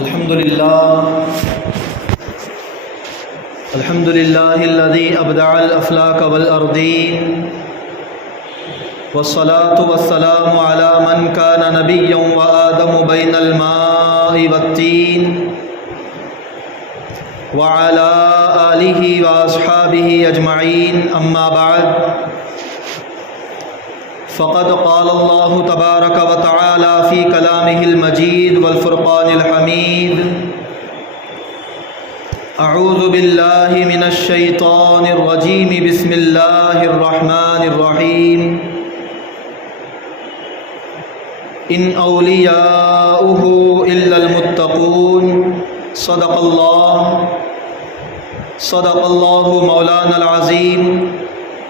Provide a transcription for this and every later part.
الحمد لله الذي أبدع الأفلاك والأرضين، والصلاة والسلام على من كان نبيا وآدم بين الماء والتين، وعلى آله وأصحابه أجمعين. أما بعد، فقد قال الله تبارك وتعالى في كلامه المجيد والفرقان الحميد: اعوذ باللہ من الشیطان الرجیم، بسم اللہ الرحمن الرحیم. ان اولیاؤہ الا المتقون. صدق اللہ مولانا العظیم،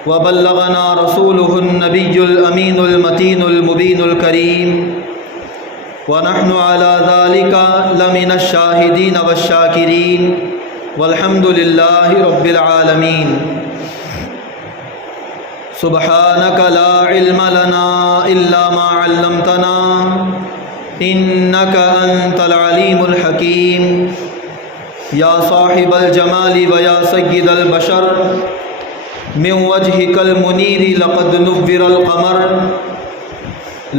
وبلغنا رسوله النبی الامین المتین المبین الکریم، ونحن على ذلك لمن الشاہدین والشاکرین، والحمد للہ رب العالمین. سبحانک لا علم لنا الا ما علمتنا انک انت العلیم الحکیم. یا صاحب الجمال ویا سید البشر، من وجهك المنیر لقد نور القمر،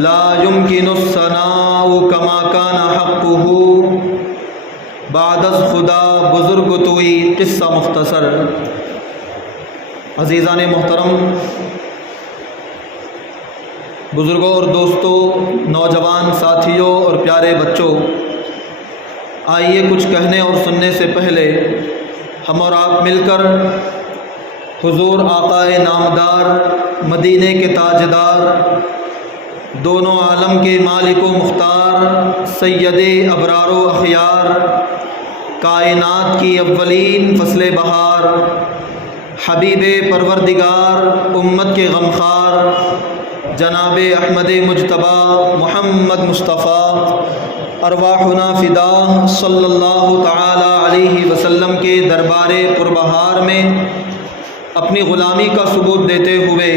لا يمكن الثناء كما كان حقه. بعد از خدا بزرگ توئی قصہ مختصر. عزیزان محترم، بزرگوں اور دوستوں، نوجوان ساتھیوں اور پیارے بچوں، آئیے کچھ کہنے اور سننے سے پہلے ہم اور آپ مل کر حضور آقا نامدار، مدینے کے تاجدار، دونوں عالم کے مالک و مختار، سید ابرار و اخیار، کائنات کی اولین فصل بہار، حبیب پروردگار، امت کے غمخوار، جناب احمد مجتبی محمد مصطفیٰ، ارواحنا فدا صلی اللہ تعالی علیہ وسلم کے دربار پربہار میں اپنی غلامی کا ثبوت دیتے ہوئے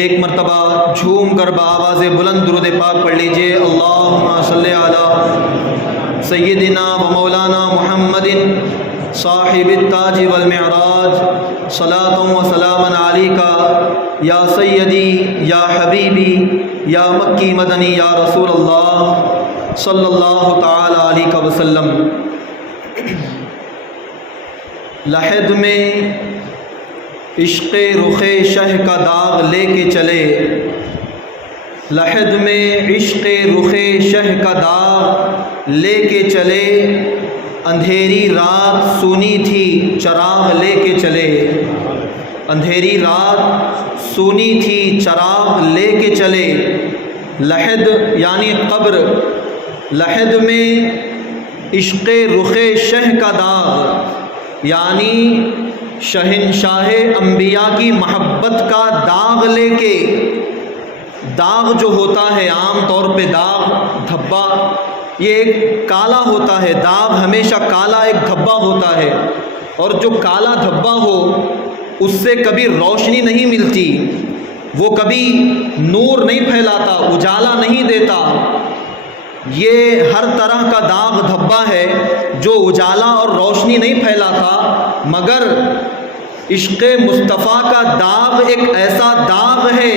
ایک مرتبہ جھوم کر بآواز بلند درود پاک پڑھ لیجئے: اللہم صلی علی سیدنا و مولانا محمد صاحب التاج والمعراج، صلاۃ و سلام علیک یا سیدی یا حبیبی یا مکی مدنی یا رسول اللہ صلی اللہ تعالی علیہ وسلم. لحد میں عشق رخ شہ کا داغ لے کے چلے، لحد میں عشق رخ شہ کا داغ لے کے چلے، اندھیری رات سونی تھی چراغ لے کے چلے، اندھیری رات سونی تھی چراغ لے کے چلے. لحد یعنی قبر، لحد میں عشق رخ شہ کا داغ یعنی شہنشاہ انبیاء کی محبت کا داغ لے کے. داغ جو ہوتا ہے عام طور پہ داغ دھبا، یہ ایک کالا ہوتا ہے. داغ ہمیشہ کالا ایک دھبا ہوتا ہے، اور جو کالا دھبا ہو اس سے کبھی روشنی نہیں ملتی، وہ کبھی نور نہیں پھیلاتا، اجالا نہیں دیتا. یہ ہر طرح کا داغ دھبا ہے جو اجالا اور روشنی نہیں پھیلاتا، مگر عشق مصطفیٰ کا داغ ایک ایسا داغ ہے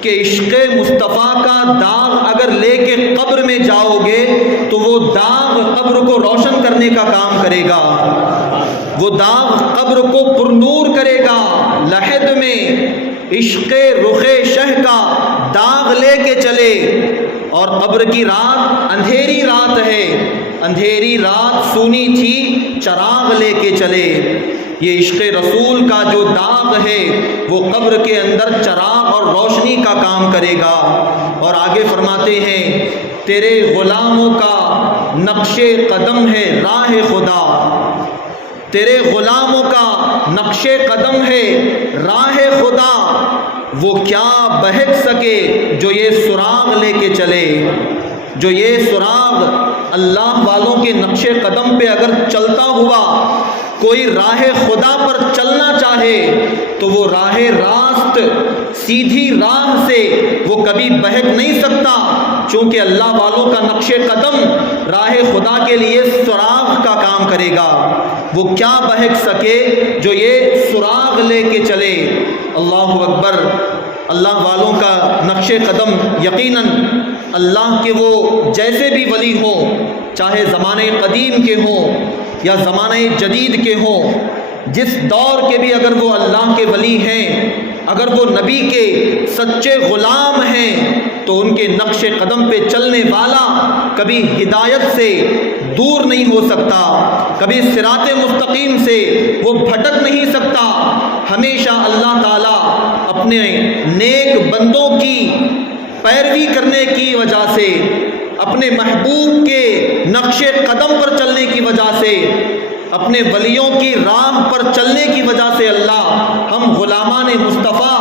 کہ عشق مصطفیٰ کا داغ اگر لے کے قبر میں جاؤ گے تو وہ داغ قبر کو روشن کرنے کا کام کرے گا، وہ داغ قبر کو پرنور کرے گا. لحد میں عشق رخ شہ کا داغ لے کے چلے، اور قبر کی رات اندھیری رات ہے، اندھیری رات سونی تھی چراغ لے کے چلے. یہ عشق رسول کا جو داغ ہے وہ قبر کے اندر چراغ اور روشنی کا کام کرے گا. اور آگے فرماتے ہیں: تیرے غلاموں کا نقش قدم ہے راہ خدا، تیرے غلاموں کا نقش قدم ہے راہ خدا، وہ کیا بہک سکے جو یہ سراغ لے کے چلے. جو یہ سراغ اللہ والوں کے نقش قدم پہ اگر چلتا ہوا کوئی راہ خدا پر چلنا چاہے تو وہ راہ راست سیدھی راہ سے وہ کبھی بہک نہیں سکتا، چونکہ اللہ والوں کا نقش قدم راہ خدا کے لیے سراغ کا کام کرے گا۔ وہ کیا بہک سکے جو یہ سراغ لے کے چلے۔ اللہ اکبر۔ اللہ والوں کا نقش قدم یقیناً اللہ کے وہ جیسے بھی ولی ہوں، چاہے زمانے قدیم کے ہوں یا زمانے جدید کے ہوں، جس دور کے بھی اگر وہ اللہ کے ولی ہیں، اگر وہ نبی کے سچے غلام ہیں، تو ان کے نقش قدم پہ چلنے والا کبھی ہدایت سے دور نہیں ہو سکتا، کبھی صراط مستقیم سے وہ بھٹک نہیں سکتا۔ ہمیشہ اللہ تعالیٰ اپنے نیک بندوں کی پیروی کرنے کی وجہ سے، اپنے محبوب کے نقش قدم پر چلنے کی وجہ سے، اپنے ولیوں کی راہ پر چلنے کی وجہ سے اللہ ہم غلامان مصطفیٰ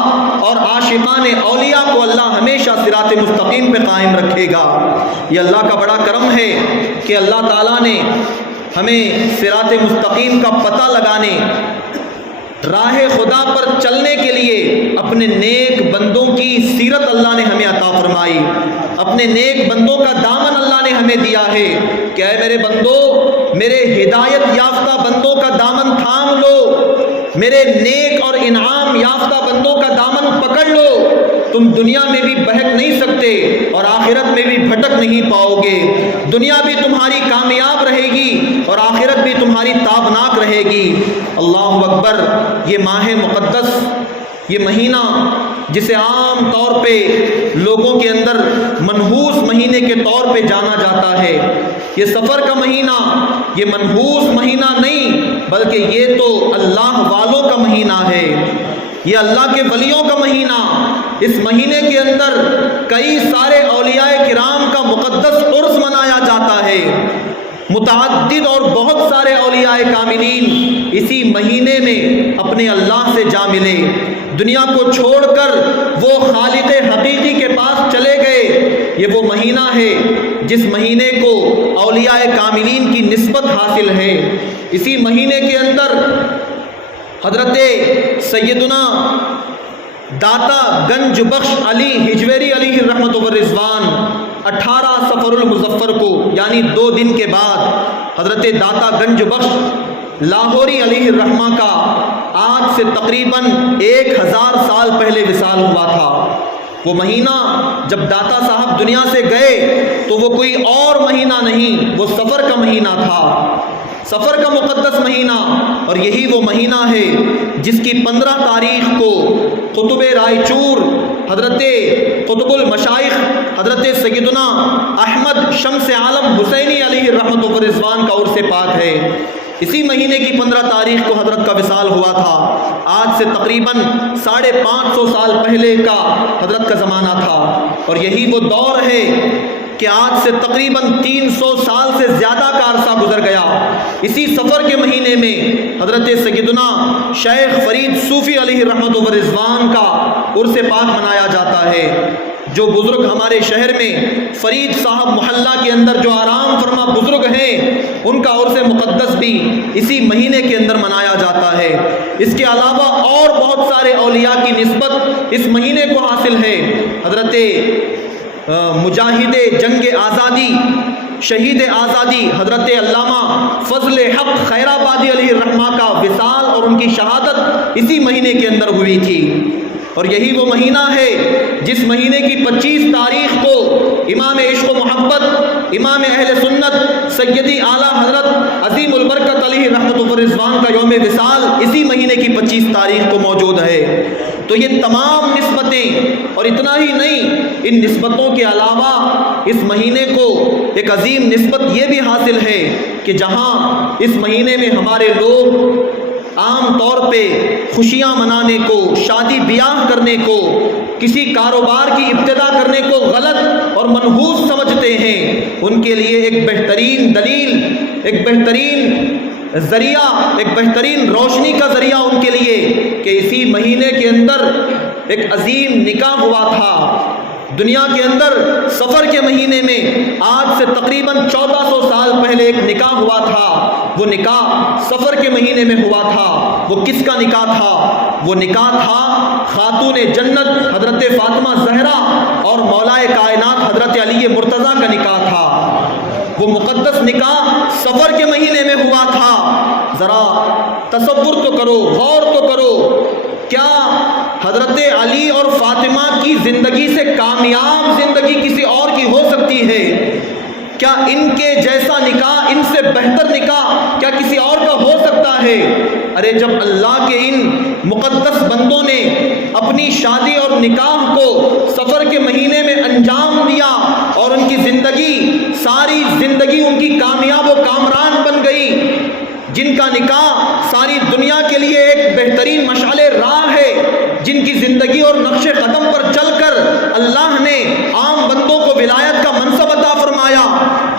اور عاشقان اولیاء کو اللہ ہمیشہ صراط مستقیم پہ قائم رکھے گا۔ یہ اللہ کا بڑا کرم ہے کہ اللہ تعالیٰ نے ہمیں صراط مستقیم کا پتہ لگانے، راہ خدا پر چلنے کے لیے اپنے نیک بندوں کی سیرت اللہ نے ہمیں عطا فرمائی، اپنے نیک بندوں کا دامن اللہ نے ہمیں دیا ہے کہ اے میرے بندو، میرے ہدایت یافتہ بندوں کا دامن تھام لو، میرے نیک اور انعام یافتہ بندوں کا دامن پکڑ لو، تم دنیا میں بھی بہک نہیں سکتے اور آخرت میں بھی بھٹک نہیں پاؤ گے۔ دنیا بھی تمہاری کامیاب رہے گی اور آخرت بھی تمہاری تابناک رہے گی۔ اللہ اکبر۔ یہ ماہ مقدس، یہ مہینہ جسے عام طور پہ لوگوں کے اندر منحوس مہینے کے طور پہ جانا جاتا ہے، یہ سفر کا مہینہ، یہ منحوس مہینہ نہیں بلکہ یہ تو اللہ والوں کا مہینہ ہے، یہ اللہ کے ولیوں کا مہینہ۔ اس مہینے کے اندر کئی سارے اولیاء کرام کا مقدس عرس منایا جاتا ہے، متعدد اور بہت سارے اولیاء کاملین اسی مہینے میں اپنے اللہ سے جا ملے، دنیا کو چھوڑ کر وہ خالق حقیقی کے پاس چلے گئے۔ یہ وہ مہینہ ہے جس مہینے کو اولیاء کاملین کی نسبت حاصل ہے۔ اسی مہینے کے اندر حضرت سیدنا داتا گنج بخش علی ہجویری علیہ رحمت و رضوان 18 صفر المظفر کو، یعنی 2 دن کے بعد، حضرت داتا گنج بخش لاہوری علیہ الرحمہ کا آج سے تقریباً 1000 سال پہلے وصال ہوا تھا۔ وہ مہینہ جب داتا صاحب دنیا سے گئے تو وہ کوئی اور مہینہ نہیں، وہ سفر کا مہینہ تھا، سفر کا مقدس مہینہ۔ اور یہی وہ مہینہ ہے جس کی 15 تاریخ کو قطب رائے چور حضرت قطب المشائخ حضرت سیدنا احمد شمس عالم حسینی علیہ رحمت و رضوان کا عرس پاک ہے۔ اسی مہینے کی 15 تاریخ کو حضرت کا وصال ہوا تھا۔ آج سے تقریباً 550 سال پہلے کا حضرت کا زمانہ تھا، اور یہی وہ دور ہے کہ آج سے تقریباً 300 سال سے زیادہ کا عرصہ گزر گیا۔ اسی سفر کے مہینے میں حضرت سیدنا شیخ فرید صوفی علیہ رحمت و رضوان کا عرس پاک منایا جاتا ہے۔ جو بزرگ ہمارے شہر میں فرید صاحب محلہ کے اندر جو آرام فرما بزرگ ہیں، ان کا عرس مقدس بھی اسی مہینے کے اندر منایا جاتا ہے۔ اس کے علاوہ اور بہت سارے اولیاء کی نسبت اس مہینے کو حاصل ہے۔ حضرت مجاہد جنگ آزادی، شہید آزادی حضرت علامہ فضل حق خیرآبادی علیہ الرحمہ کا وصال اور ان کی شہادت اسی مہینے کے اندر ہوئی تھی۔ اور یہی وہ مہینہ ہے جس مہینے کی 25 تاریخ کو امام عشق و محبت، امام اہل سنت سیدی اعلیٰ حضرت عظیم البرکت علیہ رحمت و رضوان کا یوم وصال اسی مہینے کی 25 تاریخ کو موجود ہے۔ تو یہ تمام نسبتیں، اور اتنا ہی نہیں، ان نسبتوں کے علاوہ اس مہینے کو ایک عظیم نسبت یہ بھی حاصل ہے کہ جہاں اس مہینے میں ہمارے لوگ عام طور پہ خوشیاں منانے کو، شادی بیاہ کرنے کو، کسی کاروبار کی ابتدا کرنے کو غلط اور منحوس سمجھتے ہیں، ان کے لیے ایک بہترین دلیل، ایک بہترین ذریعہ، ایک بہترین روشنی کا ذریعہ ان کے لیے کہ اسی مہینے کے اندر ایک عظیم نکاح ہوا تھا۔ دنیا کے اندر سفر کے مہینے میں آج سے سے تقریباً 1400 سال پہلے ایک نکاح ہوا تھا. وہ نکاح سفر کے مہینے میں ہوا تھا. وہ کس کا نکاح تھا؟ وہ نکاح تھا خاتون جنت حضرت فاطمہ زہرا اور مولائے کائنات حضرت علی مرتضیٰ کا نکاح تھا. وہ مقدس نکاح سفر کے مہینے میں ہوا تھا. ذرا تصور تو کرو، غور تو کرو، کیا حضرت علی اور فاطمہ کی زندگی سے کامیاب زندگی کسی اور کی ہو سکتی ہے؟ کیا ان کے جیسا نکاح، ان سے بہتر نکاح کیا کسی اور کا ہو سکتا ہے؟ ارے جب اللہ کے ان مقدس بندوں نے اپنی شادی اور نکاح کو سفر کے مہینے میں انجام دیا اور ان کی زندگی، ساری زندگی ان کی کامیاب و کامران بن گئی، جن کا نکاح ساری دنیا کے لیے ایک بہترین مشعل راہ ہے، جن کی زندگی اور نقش قدم پر چل کر اللہ نے عام بندوں کو ولایت کا منصب عطا فرمایا.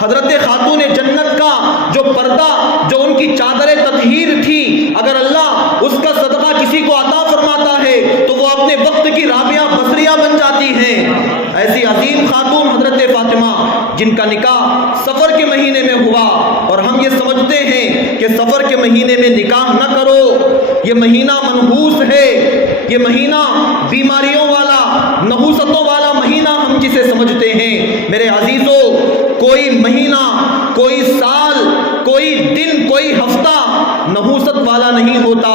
حضرت خاتون جنت کا جو پردہ، جو ان کی چادر تطہیر تھی، اگر اللہ اس کا صدقہ کسی کو عطا فرماتا ہے تو وہ اپنے وقت کی رابعہ بصریہ بن جاتی ہیں. ایسی عظیم خاتون حضرت فاطمہ جن کا نکاح سفر کے مہینے میں ہوا، اور ہم یہ سمجھتے ہیں کہ سفر کے مہینے میں نکاح نہ کرو، یہ مہینہ منحوس ہے، یہ مہینہ بیماریوں والا، نحوستوں والا مہینہ ہم جسے سمجھتے ہیں. میرے عزیزوں، کوئی مہینہ، کوئی سال، کوئی دن، کوئی ہفتہ نحوست والا نہیں ہوتا.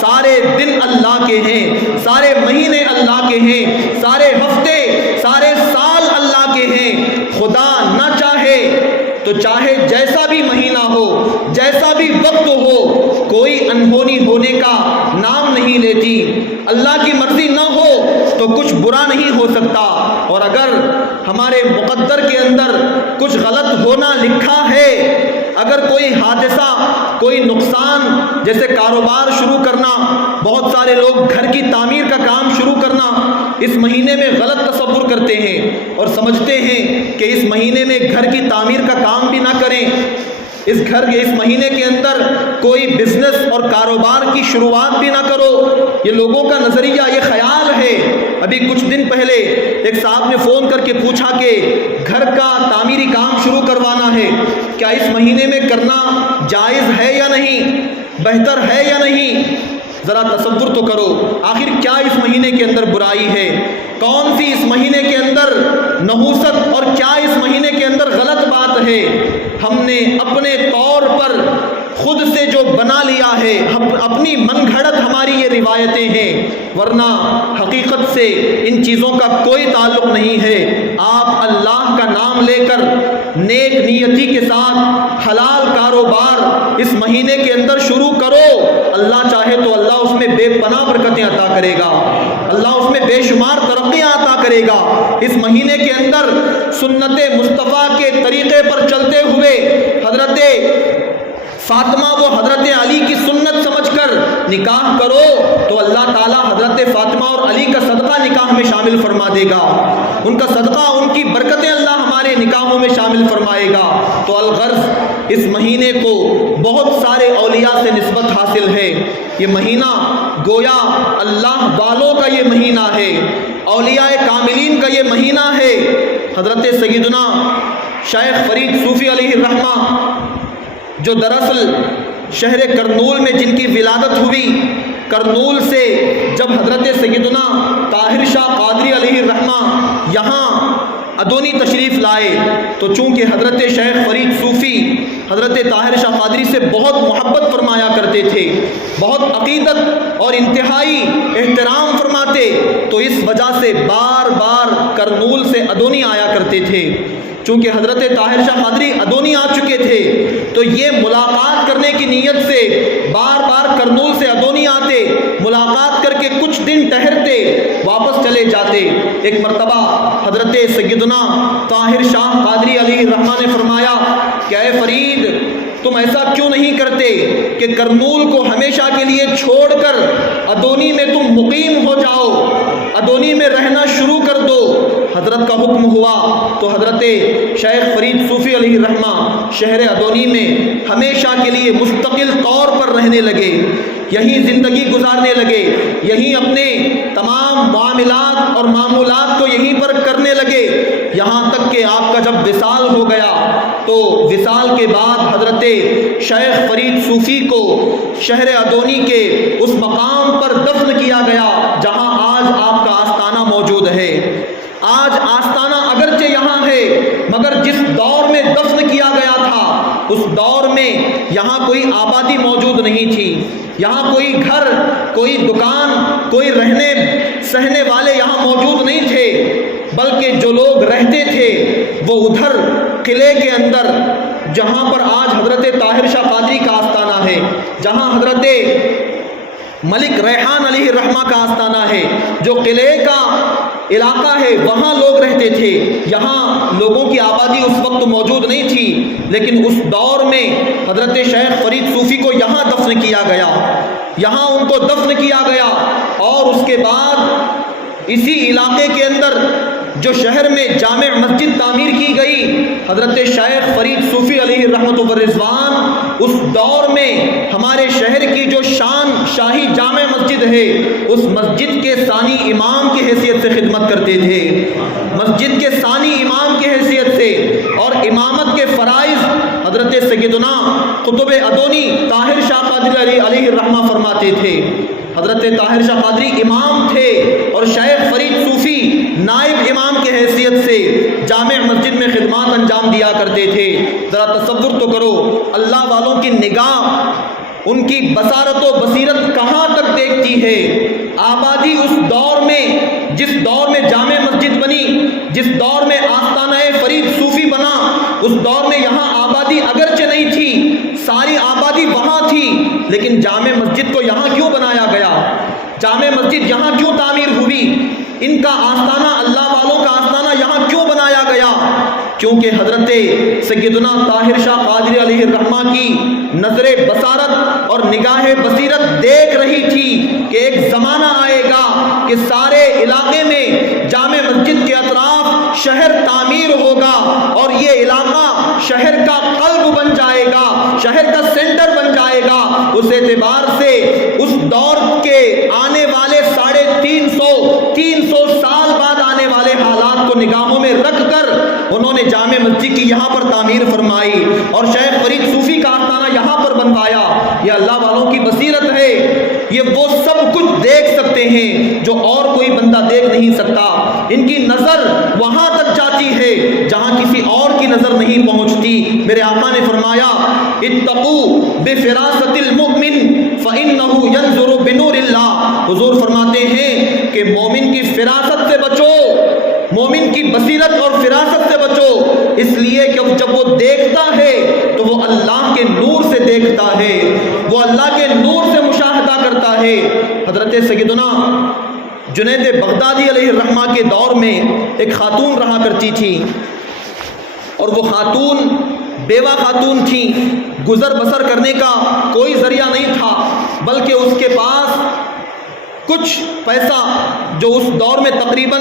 سارے دن اللہ کے ہیں، سارے مہینے اللہ کے ہیں، سارے ہفتے، سارے سال اللہ کے ہیں. خدا نہ چاہے تو چاہے جیسا بھی مہینہ ہو، جیسا بھی وقت ہو، کوئی انہونی ہونے کا نام نہیں لیتی. اللہ کی مرضی نہ ہو تو کچھ برا نہیں ہو سکتا، اور اگر ہمارے مقدر کے اندر کچھ غلط ہونا لکھا ہے، اگر کوئی حادثہ، کوئی نقصان، جیسے کاروبار شروع کرنا، بہت سارے لوگ گھر کی تعمیر کا کام شروع کرنا اس مہینے میں غلط تصور کرتے ہیں اور سمجھتے ہیں کہ اس مہینے میں گھر کی تعمیر کا کام بھی نہ کریں، اس مہینے کے اندر کوئی بزنس اور کاروبار کی شروعات بھی نہ کرو. یہ لوگوں کا نظریہ، یہ خیال ہے. ابھی کچھ دن پہلے ایک صاحب نے فون کر کے پوچھا کہ گھر کا تعمیری کام شروع کروانا ہے، کیا اس مہینے میں کرنا جائز ہے یا نہیں، بہتر ہے یا نہیں؟ ذرا تصور تو کرو، آخر کیا اس مہینے کے اندر برائی ہے؟ کون سی اس مہینے کے اندر نحوست اور کیا اس مہینے کے اندر غلط بات ہے؟ ہم نے اپنے طور پر خود سے جو بنا لیا ہے، اپنی من گھڑت ہماری یہ روایتیں ہیں، ورنہ حقیقت سے ان چیزوں کا کوئی تعلق نہیں ہے. آپ اللہ کا نام لے کر نیک نیتی کے ساتھ حلال کاروبار اس مہینے کے اندر شروع کرو. اللہ چاہے تو اللہ اس میں بے پناہ برکتیں عطا کرے گا، اللہ اس میں بے شمار ترقیاں عطا کرے گا. اس مہینے کے اندر سنت مصطفیٰ کے طریقے پر چلتے ہوئے حضرت فاطمہ وہ حضرت علی کی سنت سمجھ کر نکاح کرو تو اللہ تعالیٰ حضرت فاطمہ اور علی کا صدقہ نکاح میں شامل فرما دے گا. ان کا صدقہ، ان کی برکتیں اللہ ہمارے نکاحوں میں شامل فرمائے گا. تو الغرض اس مہینے کو بہت سارے اولیاء سے نسبت حاصل ہے. یہ مہینہ گویا اللہ والوں کا یہ مہینہ ہے، اولیاء کاملین کا یہ مہینہ ہے. حضرت سیدنا شیخ فرید صوفی علیہ الرحمہ، جو دراصل شہر کرنول میں جن کی ولادت ہوئی، کرنول سے جب حضرت سیدنا طاہر شاہ قادری علیہ الرحمہ یہاں ادونی تشریف لائے تو چونکہ حضرت شیخ فرید صوفی حضرت طاہر شاہ قادری سے بہت محبت فرمایا کرتے تھے، بہت عقیدت اور انتہائی احترام فرماتے، تو اس وجہ سے بار بار کرنول سے ادونی آیا کرتے تھے. چونکہ حضرت طاہر شاہ قادری ادونی آ چکے تھے تو یہ ملاقات کرنے کی نیت سے بار بار کرنول سے ادونی آتے، ملاقات کر کے کچھ دن ٹہرتے، واپس چلے جاتے. ایک مرتبہ حضرت سیدنا طاہر شاہ قادری علیہ الرحمہ نے فرمایا کہ اے فرید، تم ایسا کیوں نہیں کرتے کہ کرنول کو ہمیشہ کے لیے چھوڑ کر ادونی میں تم مقیم ہو جاؤ، ادونی میں رہنا شروع کر دو. حضرت کا حکم ہوا تو حضرت شیخ فرید صوفی علیہ الرحمہ شہر ادونی میں ہمیشہ کے لیے مستقل طور پر رہنے لگے، یہیں زندگی گزارنے لگے، یہیں اپنے تمام معاملات اور معمولات کو یہیں پر کرنے لگے، یہاں تک کہ آپ کا جب وصال ہو گیا تو وصال کے بعد حضرت شیخ فرید صوفی کو شہر ادونی کے اس مقام پر دفن کیا گیا جہاں آج آپ کا آستانہ موجود ہے۔ آج آستانہ اگرچہ یہاں ہے مگر جس دور میں دفن کیا گیا تھا اس دور میں یہاں کوئی آبادی موجود نہیں تھی، یہاں کوئی گھر، کوئی دکان، کوئی رہنے سہنے والے یہاں موجود نہیں تھے، بلکہ جو لوگ رہتے تھے وہ ادھر قلعے کے اندر جہاں پر آج حضرت طاہر شاہ قادری کا آستانہ ہے، جہاں حضرت ملک ریحان علیہ الرحمہ کا آستانہ ہے، جو قلعے کا علاقہ ہے وہاں لوگ رہتے تھے، یہاں لوگوں کی آبادی اس وقت موجود نہیں تھی، لیکن اس دور میں حضرت شیخ فرید صوفی کو یہاں دفن کیا گیا، یہاں ان کو دفن کیا گیا، اور اس کے بعد اسی علاقے کے اندر جو شہر میں جامع مسجد تعمیر کی گئی، حضرت شیخ فرید صوفی علیہ رحمۃ والرضوان اس دور میں ہمارے شہر کی جو شان شاہی جامع مسجد ہے اس مسجد کے ثانی امام کی حیثیت سے خدمت کرتے تھے، مسجد کے ثانی امام کی حیثیت سے، اور امامت کے فرائض حضرت سیدنا قطب ادونی طاہر شاہ قادری علیہ الرحمہ فرماتے تھے۔ حضرت طاہر شاہ قادری امام تھے اور شیخ فرید صوفی نائب امام کی حیثیت سے جامع مسجد میں خدمات انجام دیا کرتے تھے۔ ذرا تصور تو کرو، اللہ والوں کی نگاہ، ان کی بصارت و بصیرت کہاں تک دیکھتی ہے۔ آبادی اس دور میں، جس دور میں جامع مسجد بنی، جس دور میں آستانہ فرید صوفی بنا، اس دور میں یہاں آبادی اگرچہ نہیں تھی، ساری آبادی وہاں تھی، لیکن جامع مسجد کو یہاں کیوں بنایا گیا؟ جامع مسجد یہاں کیوں تعمیر ہوئی؟ ان کا آستانہ، اللہ والوں کا آستانہ یہاں کیوں بنایا گیا؟ کیونکہ حضرت سیدنا طاہر شاہ قادری علیہ الرحمہ کی نظر بصارت اور نگاہ بصیرت دیکھ رہی تھی کہ ایک زمانہ آئے گا کہ سارے علاقے میں جامع مسجد کے اطراف شہر تعمیر ہوگا اور یہ علاقہ شہر کا قلب بن جائے گا، شہر کا سینٹر بن جائے گا۔ اس اعتبار سے اس دور کے آنے والے 350 سال بعد آنے والے حالات کو نگاہوں میں رکھ کر انہوں نے جامع مسجد کی یہاں پر تعمیر فرمائی اور شیخ فرید صوفی کا آستانہ یہاں پر بنوایا۔ یہ اللہ والوں کی بصیرت ہے، یہ وہ سب کچھ دیکھ سکتے ہیں جو اور کوئی بندہ دیکھ نہیں سکتا۔ ان کی نظر وہاں تک جاتی ہے جہاں کسی اور کی نظر نہیں پہنچتی۔ میرے آقا نے فرمایا اتقوا بفراست المؤمن فإنه ينظر بنور اللہ۔ حضور فرماتے ہیں کہ مومن کی فراست سے بچو، مومن کی بصیرت اور فراست سے بچو، اس لیے کہ جب وہ دیکھتا ہے تو وہ اللہ کے نور سے دیکھتا ہے، وہ اللہ کے نور سے مشاہدہ کرتا ہے۔ حضرت سیدنا جنید بغدادی علیہ الرحمہ کے دور میں ایک خاتون رہا کرتی تھی، اور وہ خاتون بیوہ خاتون تھی، گزر بسر کرنے کا کوئی ذریعہ نہیں تھا، بلکہ اس کے پاس کچھ پیسہ جو اس دور میں تقریباً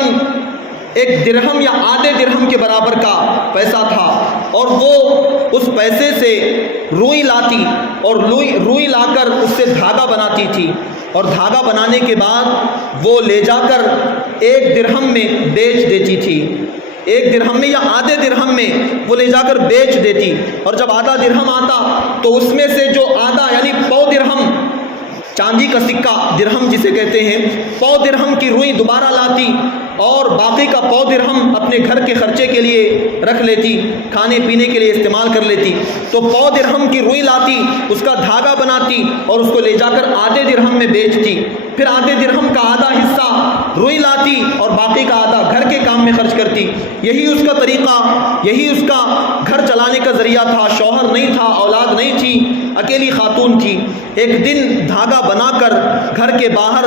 1 درہم یا آدھے درہم کے برابر کا پیسہ تھا، اور وہ اس پیسے سے روئی لاتی اور روئی لا کر اس سے دھاگا بناتی تھی، اور دھاگا بنانے کے بعد وہ لے جا کر 1 درہم میں بیچ دیتی تھی، 1 درہم میں یا آدھے درہم میں وہ لے جا کر بیچ دیتی، اور جب آدھا درہم آتا تو اس میں سے جو آدھا یعنی پو درہم، چاندی کا سکہ درہم جسے کہتے ہیں، پو درہم کی روئی دوبارہ لاتی اور باقی کا پو درہم اپنے گھر کے خرچے کے لیے رکھ لیتی، کھانے پینے کے لیے استعمال کر لیتی۔ تو پو درہم کی روئی لاتی، اس کا دھاگا بناتی اور اس کو لے جا کر آدھے درہم میں بیچتی، پھر آدھے درہم کا آدھا حصہ روئی لاتی اور باقی کا آدھا گھر کے کام میں خرچ کرتی۔ یہی اس کا طریقہ، یہی اس کا گھر چلانے کا ذریعہ تھا۔ شوہر نہیں تھا، اولاد نہیں تھی، اکیلی خاتون تھی۔ ایک دن دھاگا بنا کر گھر کے باہر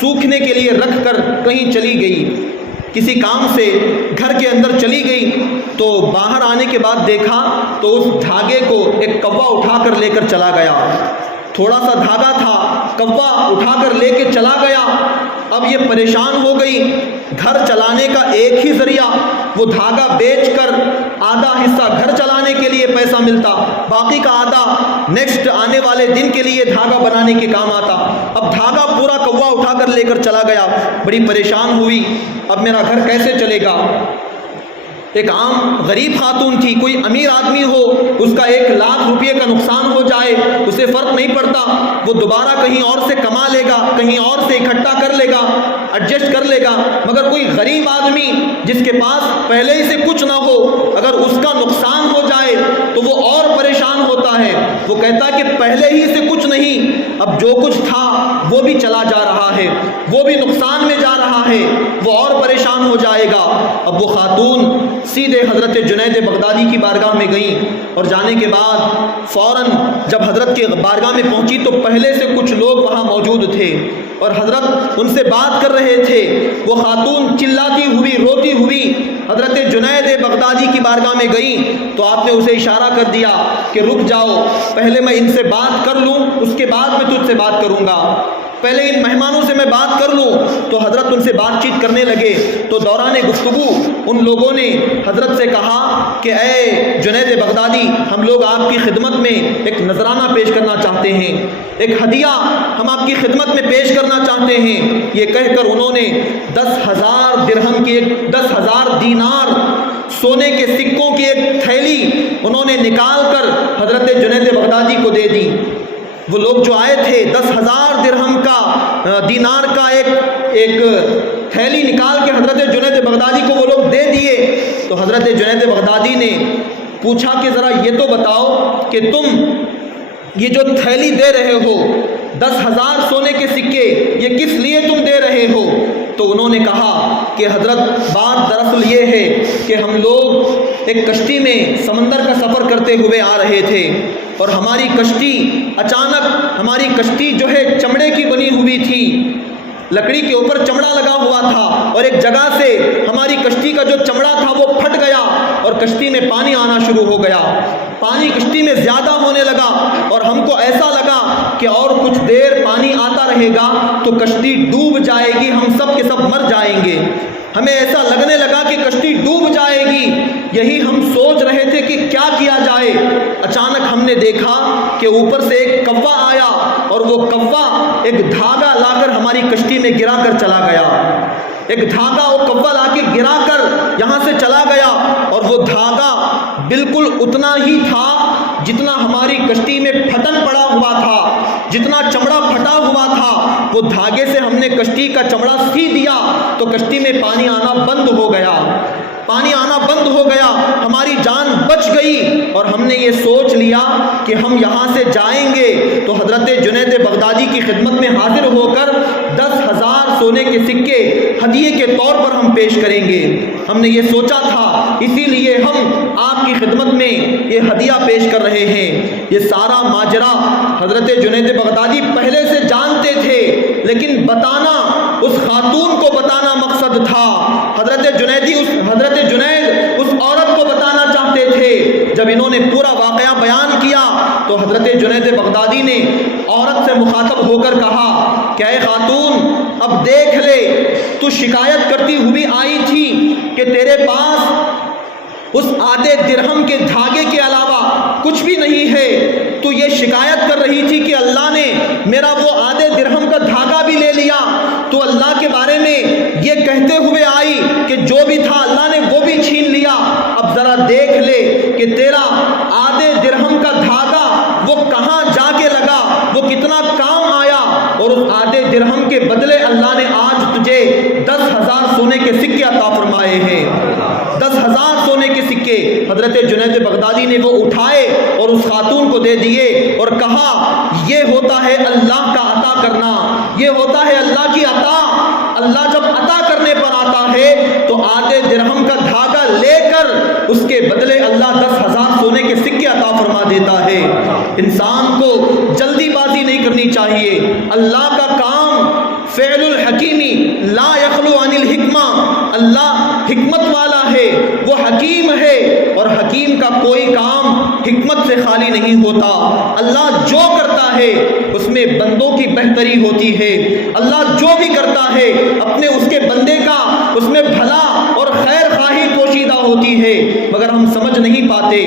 سوکھنے کے لیے رکھ کر کہیں چلی گئی، کسی کام سے گھر کے اندر چلی گئی، تو باہر آنے کے بعد دیکھا تو اس دھاگے کو ایک کوا اٹھا کر لے کر چلا گیا۔ تھوڑا سا دھاگا تھا، کوا اٹھا کر لے کے چلا گیا۔ اب یہ پریشان ہو گئی، گھر چلانے کا ایک ہی ذریعہ، وہ دھاگا بیچ کر آدھا حصہ گھر چلانے کے لیے پیسہ ملتا، باقی کا آدھا نیکسٹ آنے والے دن کے لیے دھاگا بنانے کے کام آتا۔ اب دھاگا پورا کوا اٹھا کر لے کر چلا گیا، بڑی پریشان ہوئی، اب میرا گھر کیسے چلے گا؟ ایک عام غریب خاتون تھی، کوئی امیر آدمی ہو اس کا 1,00,000 روپے کا نقصان ہو جائے اسے فرق نہیں پڑتا، وہ دوبارہ کہیں اور سے کما لے گا، کہیں اور سے اکٹھا کر لے گا، ایڈجسٹ کر لے گا۔ مگر کوئی غریب آدمی جس کے پاس پہلے ہی سے کچھ نہ ہو، اگر اس کا نقصان ہو جائے تو وہ اور پریشان ہوتا ہے۔ وہ کہتا ہے کہ پہلے ہی سے کچھ نہیں، اب جو کچھ تھا وہ بھی چلا جا رہا ہے، وہ بھی نقصان میں جا رہا ہے، وہ اور پریشان ہو جائے گا۔ اب وہ خاتون سیدھے حضرت جنید بغدادی کی بارگاہ میں گئیں، اور جانے کے بعد فوراً جب حضرت کے بارگاہ میں پہنچی تو پہلے سے کچھ لوگ وہاں موجود تھے اور حضرت ان سے بات کر رہے تھے۔ وہ خاتون چلاتی ہوئی روتی ہوئی حضرت جنید بغدادی کی بارگاہ میں گئیں تو آپ نے اسے اشارہ کر دیا کہ رک جاؤ، پہلے میں ان سے بات کر لوں، اس کے بعد میں تجھ سے بات کروں گا، پہلے ان مہمانوں سے میں بات کر لوں۔ تو حضرت ان سے بات چیت کرنے لگے تو دوران گفتگو ان لوگوں نے حضرت سے کہا کہ اے جنید بغدادی، ہم لوگ آپ کی خدمت میں ایک نذرانہ پیش کرنا چاہتے ہیں، ایک ہدیہ ہم آپ کی خدمت میں پیش کرنا چاہتے ہیں۔ یہ کہہ کر انہوں نے 10,000 درہم کی 10,000 دینار سونے کے سکوں کی ایک تھیلی انہوں نے نکال کر حضرت جنید بغدادی کو دے دی۔ وہ لوگ جو آئے تھے 10,000 درہم کا دینار کا ایک تھیلی نکال کے حضرت جنید بغدادی کو وہ لوگ دے دیے۔ تو حضرت جنید بغدادی نے پوچھا کہ ذرا یہ تو بتاؤ کہ تم یہ جو تھیلی دے رہے ہو 10,000 سونے کے سکے، یہ کس لیے تم دے رہے ہو؟ تو انہوں نے کہا کہ حضرت بات دراصل یہ ہے کہ ہم لوگ ایک کشتی میں سمندر کا سفر کرتے ہوئے آ رہے تھے اور ہماری کشتی اچانک ہماری کشتی جو ہے چمڑے کی بنی ہوئی تھی، لکڑی کے اوپر چمڑا لگا ہوا تھا، اور ایک جگہ سے ہماری کشتی کا جو چمڑا تھا وہ پھٹ گیا اور کشتی میں پانی آنا شروع ہو گیا۔ پانی کشتی میں زیادہ ہونے لگا اور ہم کو ایسا لگا کہ اور کچھ دیر پانی آتا رہے گا تو کشتی ڈوب جائے گی، ہم سب کے سب مر جائیں گے۔ ہمیں ایسا لگنے لگا کہ کشتی ڈوب جائے گی، یہی ہم سوچ رہے تھے کہ کیا کیا جائے۔ اچانک ہم نے دیکھا کہ اوپر سے ایک کوا آیا اور وہ کوا ایک دھاگا لا کر ہماری کشتی میں گرا کر چلا گیا۔ ایک دھاگا وہ کوا لا کے گرا کر یہاں سے چلا گیا، اور وہ دھاگا بالکل اتنا ہی تھا جتنا ہماری کشتی میں پھٹن پڑا ہوا تھا، جتنا چمڑا پھٹا ہوا تھا۔ وہ دھاگے سے ہم نے کشتی کا چمڑا سی دیا تو کشتی میں پانی آنا بند ہو گیا، پانی آنا بند ہو گیا، ہماری جان بچ گئی، اور ہم نے یہ سوچ لیا کہ ہم یہاں سے جائیں گے تو حضرت جنید بغدادی کی خدمت میں حاضر ہو کر 10,000 سونے کے سکے ہدیے کے طور پر ہم پیش کریں گے۔ ہم نے یہ سوچا تھا، اسی لیے ہم آپ کی خدمت میں یہ ہدیہ پیش کر رہے ہیں۔ یہ سارا ماجرا حضرت جنید بغدادی پہلے سے جانتے تھے، لیکن بتانا، اس خاتون کو بتانا مقصد تھا۔ حضرت جنید اس عورت کو بتانا چاہتے تھے۔ جب انہوں نے پورا واقعہ بیان کیا تو حضرت جنید بغدادی نے عورت سے مخاطب ہو کر کہا کہ اے خاتون، اب دیکھ لے، تو شکایت کرتی ہوئی آئی تھی کہ تیرے پاس اس آدھے درہم کے دھاگے کے علاوہ کچھ بھی نہیں ہے۔ تو یہ شکایت کر رہی تھی کہ اللہ نے میرا وہ آدھے درہم کا دھاگا بھی لے لیا۔ تو اللہ کے بارے میں یہ کہتے ہوئے آئی کہ جو بھی تھا اللہ نے وہ بھی چھین لیا۔ اب ذرا دیکھ لے کہ تیرا آدھے درہم کا دھاگا وہ کہاں جا کے لگا، وہ کتنا کام آیا، اور اس آدھے درہم کے بدلے اللہ نے آج تجھے 10,000 سونے کے سکے عطا فرمائے ہیں۔ 10,000 سونے کے سکے حضرت جنید بغدادی نے وہ اٹھائے اور اس خاتون کو دے دیے اور کہا یہ ہوتا ہے اللہ کا عطا کرنا، یہ ہوتا ہے اللہ کی عطا۔ اللہ جب عطا کرنے پر آتا ہے تو آدھے درہم کا دھاگا لے کر اس کے بدلے اللہ 10,000 سونے کے سکے عطا فرما دیتا ہے۔ انسان کو جلدی بازی نہیں کرنی چاہیے۔ اللہ کا کام فعل الحکیمی لا یخلو عن الحکمہ، اللہ حکمت والا ہے، وہ حکیم ہے، اور حکیم کا کوئی کام حکمت سے خالی نہیں ہوتا۔ اللہ جو کرتا ہے اس میں بندوں کی بہتری ہوتی ہے، اللہ جو بھی کرتا ہے اپنے اس کے بندے کا اس میں بھلا اور خیر خواہی پوشیدہ ہوتی ہے، مگر ہم سمجھ نہیں پاتے،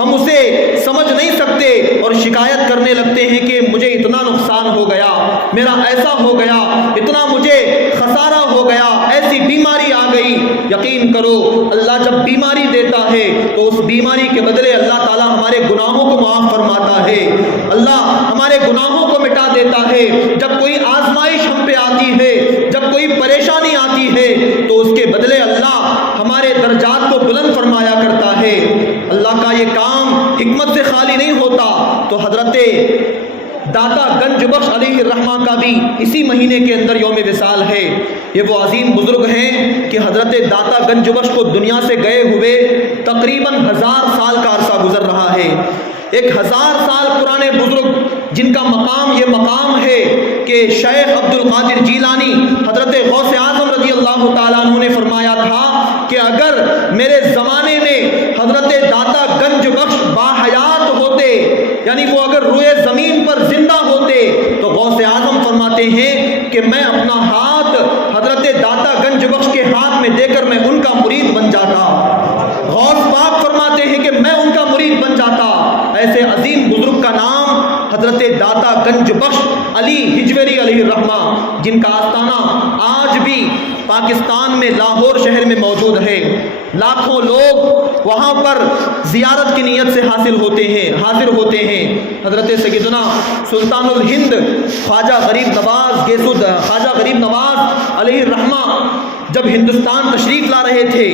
ہم اسے سمجھ نہیں سکتے اور شکایت کرنے لگتے ہیں کہ مجھے اتنا نقصان ہو گیا، میرا ایسا ہو گیا، اتنا مجھے خسارہ ہو گیا، ایسی بیماری آ گئی، یقین کرو اللہ جب بیماری دیتا ہے تو اس بیماری کے بدلے اللہ تعالیٰ ہمارے گناہوں کو معاف فرماتا ہے، اللہ ہمارے گناہوں کو مٹا دیتا ہے۔ جب کوئی آزمائش ہم پہ آتی ہے، جب کوئی پریشانی آتی ہے تو اس کے بدلے اللہ ہمارے درجات کو بلند فرمایا کرتا ہے۔ اللہ کا یہ کام حکمت سے خالی نہیں ہوتا۔ تو حضرت داتا گنج بخش علیہ الرحمہ کا بھی اسی مہینے کے اندر یوم وصال ہے۔ یہ وہ عظیم بزرگ ہیں کہ حضرت داتا گنج بخش کو دنیا سے گئے ہوئے تقریباً 1000 سال کا عرصہ گزر رہا ہے۔ 1000 سال پرانے بزرگ جن کا مقام یہ مقام ہے کہ شیخ عبد القادر جیلانی حضرت غوث اعظم رضی اللہ تعالیٰ عنہ نے فرمایا تھا کہ اگر میرے زمانے میں حضرت داتا گنج بخش باحیات ہوتے، یعنی وہ اگر روئے زمین پر زندہ ہوتے، تو غوث اعظم فرماتے ہیں کہ میں اپنا ہاتھ حضرت داتا گنج بخش کے ہاتھ میں دے کر میں ان کا مرید بن جاتا۔ غوث پاک فرماتے ہیں کہ میں ان کا مرید بن جاتا۔ ایسے عظیم بزرگ کا نام حضرت داتا گنج بخش علی ہجویری علیہ الرحمہ، جن کا آستانہ آج بھی پاکستان میں لاہور شہر میں موجود ہے۔ لاکھوں لوگ وہاں پر زیارت کی نیت سے حاضر ہوتے ہیں۔ حضرت سیدنا سلطان الہند خواجہ غریب نواز گیسود خواجہ غریب نواز علیہ الرحمہ جب ہندوستان تشریف لا رہے تھے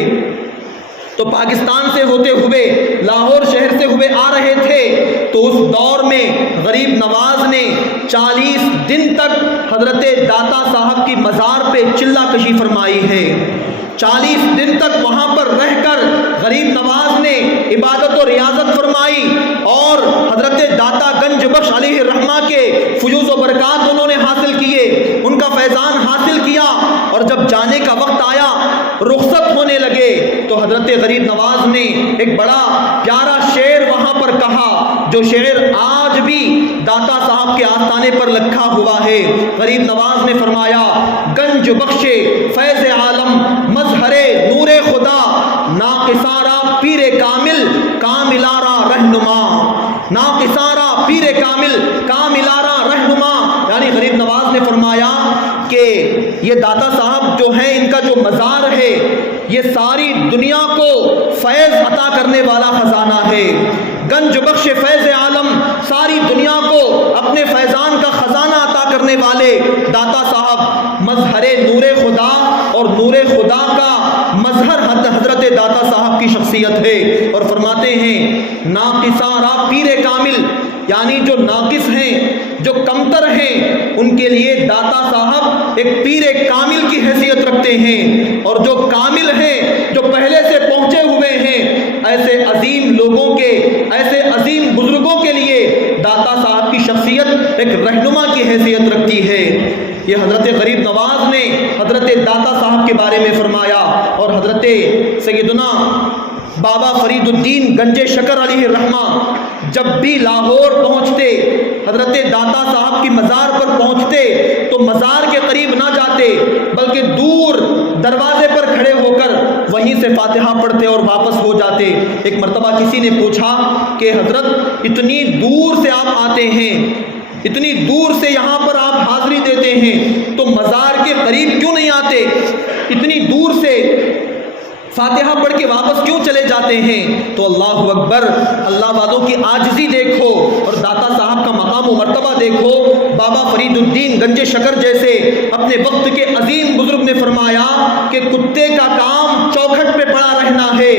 تو پاکستان سے ہوتے ہوئے لاہور شہر سے ہوئے آ رہے تھے، تو اس دور میں غریب نواز نے 40 دن تک حضرت داتا صاحب کی مزار پہ چلہ کشی فرمائی ہے۔ 40 دن تک وہاں پر رہ کر غریب نواز نے عبادت و ریاضت فرمائی اور حضرت داتا گنج بخش علیہ الرحمہ کے فیوز و برکات انہوں نے حاصل کیے، ان کا فیضان حاصل کیا۔ اور جب جانے کا وقت آیا، رخصت ہونے لگے، تو حضرت غریب نواز نے ایک بڑا پیارا شعر وہاں پر کہا، جو شعر آج بھی داتا صاحب کے آستانے پر لکھا ہوا ہے۔ غریب نواز نے فرمایا، گنج بخش فیض عالم مظہر نور خدا، ناقصارا پیر کامل کاملارا رہنما، ناقصارا پیر کامل کاملارا رہنما۔ یعنی غریب نواز نے فرمایا کہ یہ داتا صاحب جو ہیں، ان کا جو مزار ہے، یہ ساری دنیا کو فیض عطا کرنے والا خزانہ ہے۔ گنج بخش فیض عالم، ساری دنیا کو اپنے فیضان کا خزانہ عطا کرنے والے داتا صاحب مظہر نور خدا، اور نور خدا کا مظہر حضرت داتا صاحب کی شخصیت ہے۔ اور فرماتے ہیں ناقصارا پیر کامل، یعنی جو ناقص ہیں، جو کمتر ہیں، ان کے لیے داتا صاحب ایک پیر کامل کی حیثیت رکھتے ہیں، اور جو کامل ہیں، جو پہلے سے پہنچے ہوئے ہیں، ایسے عظیم لوگوں کے، ایسے عظیم بزرگوں کے لیے داتا صاحب کی شخصیت ایک رہنما کی حیثیت رکھتی ہے۔ یہ حضرت غریب نواز نے حضرت داتا صاحب کے بارے میں فرمایا۔ اور حضرت سیدنا بابا فرید الدین گنج شکر علیہ الرحمہ جب بھی لاہور پہنچتے، حضرت داتا صاحب کی مزار پر پہنچتے، تو مزار کے قریب نہ جاتے، بلکہ دور دروازے پر کھڑے ہو کر وہیں سے فاتحہ پڑھتے اور واپس ہو جاتے۔ ایک مرتبہ کسی نے پوچھا کہ حضرت اتنی دور سے آپ آتے ہیں، اتنی دور سے یہاں پر آپ حاضری دیتے ہیں، تو مزار کے قریب کیوں نہیں آتے؟ اتنی دور سے فاتحہ پڑھ کے واپس کیوں چلے جاتے ہیں؟ تو اللہ اکبر، اللہ والوں کی عاجزی دیکھو اور داتا صاحب کا مقام و مرتبہ دیکھو۔ بابا فرید الدین گنج شکر جیسے اپنے وقت کے عظیم بزرگ نے فرمایا کہ کتے کا کام چوکھٹ پہ پڑا رہنا ہے،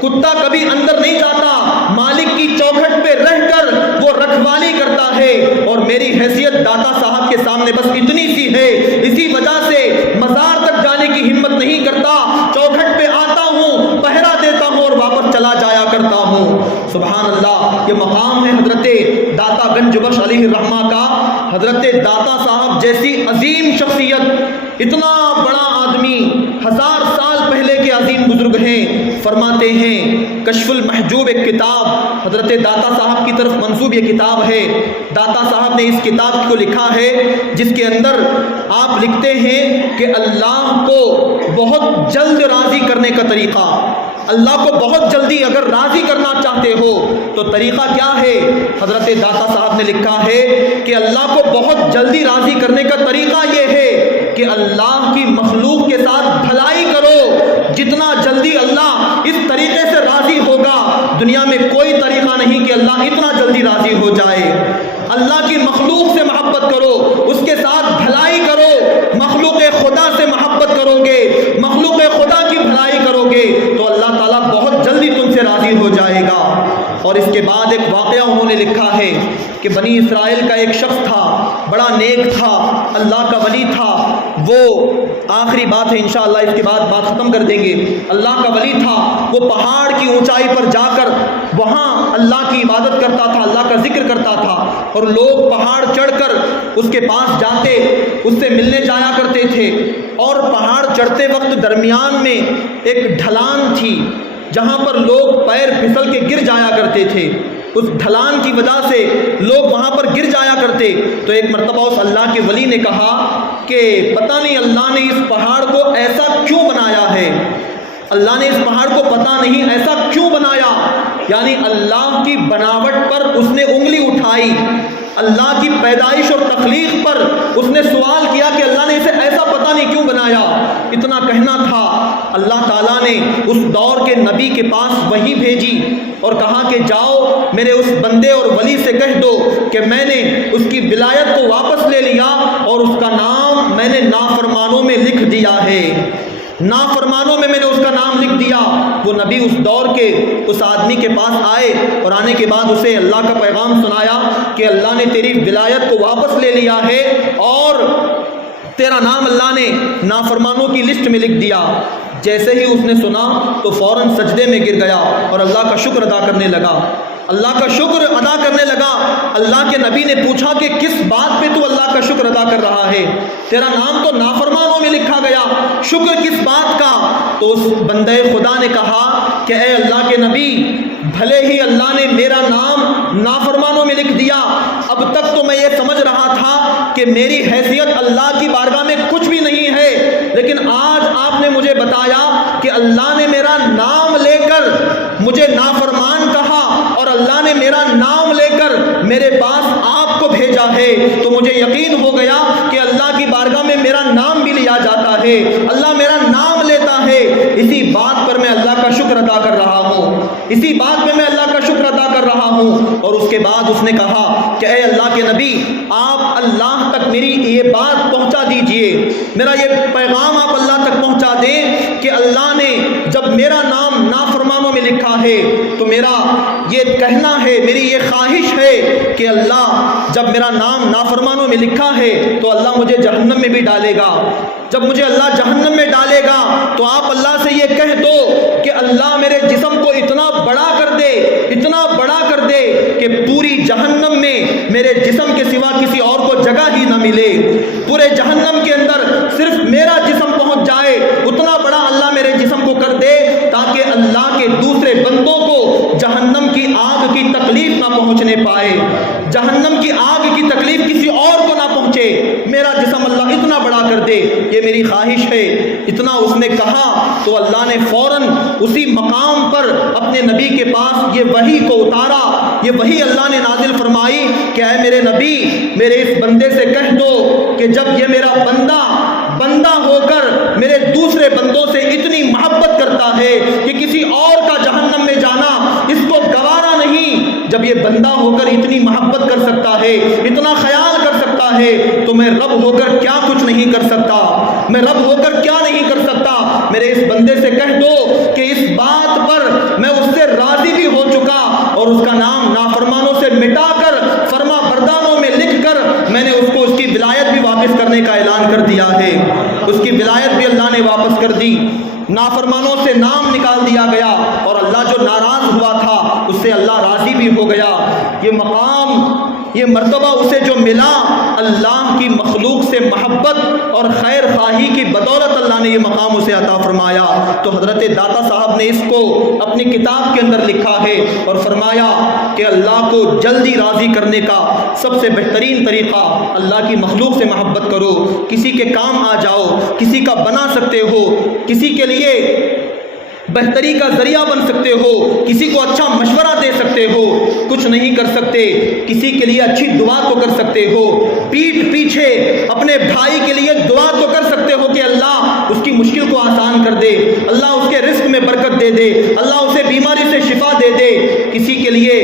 کتا کبھی اندر نہیں جاتا، مالک کی چوکھٹ پہ رہ کر وہ رکھوالی کرتا ہے، اور میری حیثیت داتا صاحب کے سامنے بس اتنی سی ہے، اسی وجہ سے مزار تک جانے کی ہمت نہیں کرتا، چوکھٹ پہ آتا ہوں، پہرا دیتا ہوں اور واپس چلا جایا کرتا ہوں۔ سبحان اللہ، یہ مقام ہے حضرت داتا گنج بخش علیہ الرحمہ کا۔ حضرت داتا صاحب جیسی عظیم شخصیت، اتنا بڑا آدمی، 1000 سال پہلے کے عظیم بزرگ ہیں، فرماتے ہیں کشف المحجوب ایک کتاب حضرت داتا صاحب کی طرف منسوب یہ کتاب ہے۔ داتا صاحب نے اس کتاب کو لکھا ہے جس کے اندر آپ لکھتے ہیں کہ اللہ کو بہت جلد راضی کرنے کا طریقہ، اللہ کو بہت جلدی اگر راضی کرنا چاہتے ہو تو طریقہ کیا ہے؟ حضرت داتا صاحب نے لکھا ہے کہ اللہ کو بہت جلدی راضی کرنے کا طریقہ یہ ہے کہ اللہ کی مخلوق کے ساتھ بھلائی کرو، جتنا جلدی اللہ اس طریقے سے راضی ہوگا، دنیا میں کوئی طریقہ نہیں کہ اللہ اتنا جلدی راضی ہو جائے۔ اللہ کی مخلوق سے محبت کرو، اس کے ساتھ بھلائی کرو، مخلوق خدا سے محبت کرو گے، مخلوق خدا کی بھلائی کرو گے تو اللہ تعالیٰ بہت جلدی تم سے راضی ہو جائے گا۔ اور اس کے بعد ایک واقعہ انہوں نے لکھا ہے کہ بنی اسرائیل کا ایک شخص تھا، بڑا نیک تھا، اللہ کا ولی تھا، وہ آخری بات ہے انشاءاللہ، اس کے بعد بات ختم کر دیں گے۔ اللہ کا ولی تھا، وہ پہاڑ کی اونچائی پر جا کر وہاں اللہ کی عبادت کرتا تھا، اللہ کا ذکر کرتا تھا، اور لوگ پہاڑ چڑھ کر اس کے پاس جاتے، اس سے ملنے جایا کرتے تھے۔ اور پہاڑ چڑھتے وقت درمیان میں ایک ڈھلان تھی جہاں پر لوگ پیر پھسل کے گر جایا کرتے تھے، اس ڈھلان کی وجہ سے لوگ وہاں پر گر جایا کرتے۔ تو ایک مرتبہ اس اللہ کے ولی نے کہا کہ پتہ نہیں اللہ نے اس پہاڑ کو ایسا کیوں بنایا ہے، اللہ نے اس پہاڑ کو پتہ نہیں ایسا کیوں بنایا، یعنی اللہ کی بناوٹ پر اس نے انگلی اٹھائی، اللہ کی پیدائش اور تخلیق پر اس نے سوال کیا کہ اللہ نے اسے ایسا پتہ نہیں کیوں بنایا۔ اتنا کہنا تھا، اللہ تعالیٰ نے اس دور کے نبی کے پاس وحی بھیجی اور کہا کہ جاؤ میرے اس بندے اور ولی سے کہہ دو کہ میں نے اس کی ولایت کو واپس لے لیا اور اس کا نام میں نے نافرمانوں میں لکھ دیا ہے، نافرمانوں میں نے اس کا نام لکھ دیا۔ وہ نبی اس دور کے اس آدمی کے پاس آئے اور آنے کے بعد اسے اللہ کا پیغام سنایا کہ اللہ نے تیری ولایت کو واپس لے لیا ہے اور تیرا نام اللہ نے نافرمانوں کی لسٹ میں لکھ دیا۔ جیسے ہی اس نے سنا تو فوراً سجدے میں گر گیا اور اللہ کا شکر ادا کرنے لگا، اللہ کا شکر ادا کرنے لگا۔ اللہ کے نبی نے پوچھا کہ کس بات پہ تو اللہ کا شکر ادا کر رہا ہے، تیرا نام تو نافرمانوں میں لکھا گیا، شکر کس بات کا؟ تو اس بندے خدا نے کہا کہ اے اللہ کے نبی، بھلے ہی اللہ نے میرا نام نافرمانوں میں لکھ دیا، اب تک تو میں یہ سمجھ رہا تھا کہ میری حیثیت اللہ کی بارگاہ میں کچھ بھی نہیں ہے، لیکن آج آپ نے مجھے بتایا کہ اللہ نے میرا نام لے کر مجھے نافرمان کہا اور اللہ نے میرا نام لے کر میرے پاس آپ کو بھیجا ہے، تو مجھے یقین ہو گیا کہ اللہ کی بارگاہ میں میرا نام بھی لیا جاتا ہے، اللہ میرا نام لیتا ہے۔ اسی بات پر میں اللہ کا شکر ادا کر رہا ہوں، اسی بات میں اللہ کا شکر ادا کر رہا ہوں۔ اور اس کے بعد اس نے کہا کہ اے اللہ کے نبی، آپ اللہ تک میری یہ بات پہنچا دیجئے، میرا یہ پیغام آپ اللہ تک پہنچا دیں کہ اللہ نے جب میرا نام نافرمانوں میں لکھا ہے تو میرا یہ کہنا ہے، میری یہ خواہش ہے کہ اللہ جب میرا نام نافرمانوں میں لکھا ہے تو اللہ مجھے جہنم میں بھی ڈالے گا، جب مجھے اللہ جہنم میں ڈالے گا تو آپ اللہ سے یہ کہہ دو کہ اللہ میرے جسم کو اتنا بڑا کر دے، اتنا بڑا کر دے کہ پوری جہنم میں میرے جسم کے سوا کسی اور کو جگہ ہی نہ ملے، پورے جہنم کے اندر صرف میرا جسم پہنچ جائے، اتنا بڑا اللہ میرے جسم کو کر دے تاکہ اللہ کے دوسرے بندوں کو جہنم کی آگ کی تکلیف نہ پہنچنے پائے، جہنم کی آگ کی تکلیف کسی اور کو نہ پہنچے، میرا جسم اللہ اتنا بڑا کر دے، یہ میری خواہش ہے۔ اتنا اس نے کہا تو اللہ نے فوراً اسی مقام پر اپنے نبی کے پاس یہ وحی کو اتارا، یہ وحی اللہ نے نازل فرمائی کہ اے میرے نبی، میرے اس بندے سے کہہ دو کہ جب یہ میرا بندہ ہو کر میرے دوسرے بندوں سے اتنی محبت کرتا ہے کہ کسی اور کا جہنم میں جانا اس کو گوارا نہیں، جب یہ بندہ ہو کر اتنی محبت کر سکتا ہے، اتنا خیال کر سکتا ہے، تو میں رب ہو کر کیا کچھ نہیں کر سکتا، میں رب ہو کر کیا نہیں کر سکتا۔ میرے اس بندے سے کہہ دو کہ اس بات پر میں اس سے راضی بھی ہو چکا اور اس کا نام نافرمانوں سے مٹا کر فرما برداروں میں لکھ کر میں نے اس کو اس کی ولایت بھی واپس کرنے کا اعلان کر دیا ہے، اس کی ولایت بھی اللہ نے واپس کر دی، نافرمانوں سے نام نکال دیا گیا اور اللہ جو ناراض ہوا تھا اس سے اللہ راضی بھی ہو گیا۔ یہ مقام، یہ مرتبہ اسے جو ملا اللہ کی مخلوق سے محبت اور خیر خواہی کی بدولت، اللہ نے یہ مقام اسے عطا فرمایا۔ تو حضرت داتا صاحب نے اس کو اپنی کتاب کے اندر لکھا ہے اور فرمایا کہ اللہ کو جلدی راضی کرنے کا سب سے بہترین طریقہ اللہ کی مخلوق سے محبت کرو، کسی کے کام آ جاؤ، کسی کا بنا سکتے ہو، کسی کے لیے بہتری کا ذریعہ بن سکتے ہو، کسی کو اچھا مشورہ دے سکتے ہو، کچھ نہیں کر سکتے، کسی کے لیے اچھی دعا تو کر سکتے ہو، پیٹھ پیچھے اپنے بھائی کے لیے دعا تو کر سکتے ہو کہ اللہ اس کی مشکل کو آسان کر دے، اللہ اس کے رزق میں برکت دے دے، اللہ اسے بیماری سے شفا دے دے۔ کسی کے لیے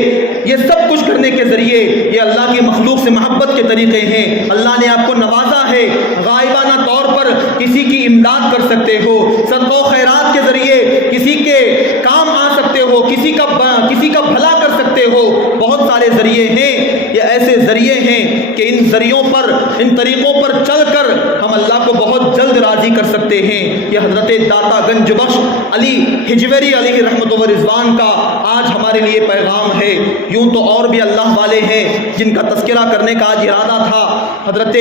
یہ سب کچھ کرنے کے ذریعے یہ اللہ کی مخلوق سے محبت کے طریقے ہیں۔ اللہ نے آپ کو نوازا ہے، غائبانہ طور پر کسی کی امداد کر سکتے ہو، صدقہ و خیرات کے ذریعے کسی کے کام آ سکتے ہو، کسی کا بھلا کر سکتے ہو۔ بہت سارے ذریعے ہیں، یہ ایسے ذریعے ہیں کہ ان ذریعوں پر، ان طریقوں پر چل کر ہم اللہ کو بہت جلد راضی کر سکتے ہیں۔ یہ حضرت داتا گنج بخش علی ہجویری علیہ رحمت و رضوان کا آج ہمارے لیے پیغام ہے۔ یوں تو اور بھی اللہ والے ہیں جن کا تذکرہ کرنے کا آج ارادہ تھا۔ حضرت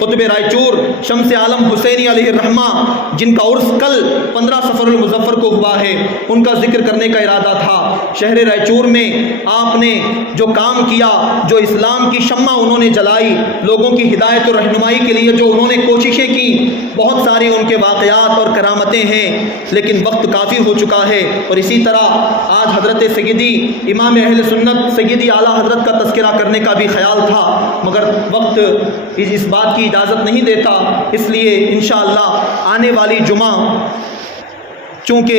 قطب رائے چور شمس عالم حسینی علیہ الرحمہ جن کا عرس کل 15 صفر المظفر کو ہوا ہے، ان کا ذکر کرنے کا ارادہ تھا۔ شہر رائے چور میں آپ نے جو کام کیا، جو اسلام کی شمع انہوں نے جلائی، لوگوں کی ہدایت اور رہنمائی کے لیے جو انہوں نے کوششیں کی، بہت سارے ان کے واقعات اور کرامتیں ہیں، لیکن وقت کافی ہو چکا ہے۔ اور اسی طرح آج حضرت سیدی امام اہل سنت سیدی اعلیٰ حضرت کا تذکرہ کرنے کا بھی خیال تھا، مگر وقت اس بات کی اجازت نہیں دیتا، اس لیے انشاءاللہ آنے والی جمعہ چونکہ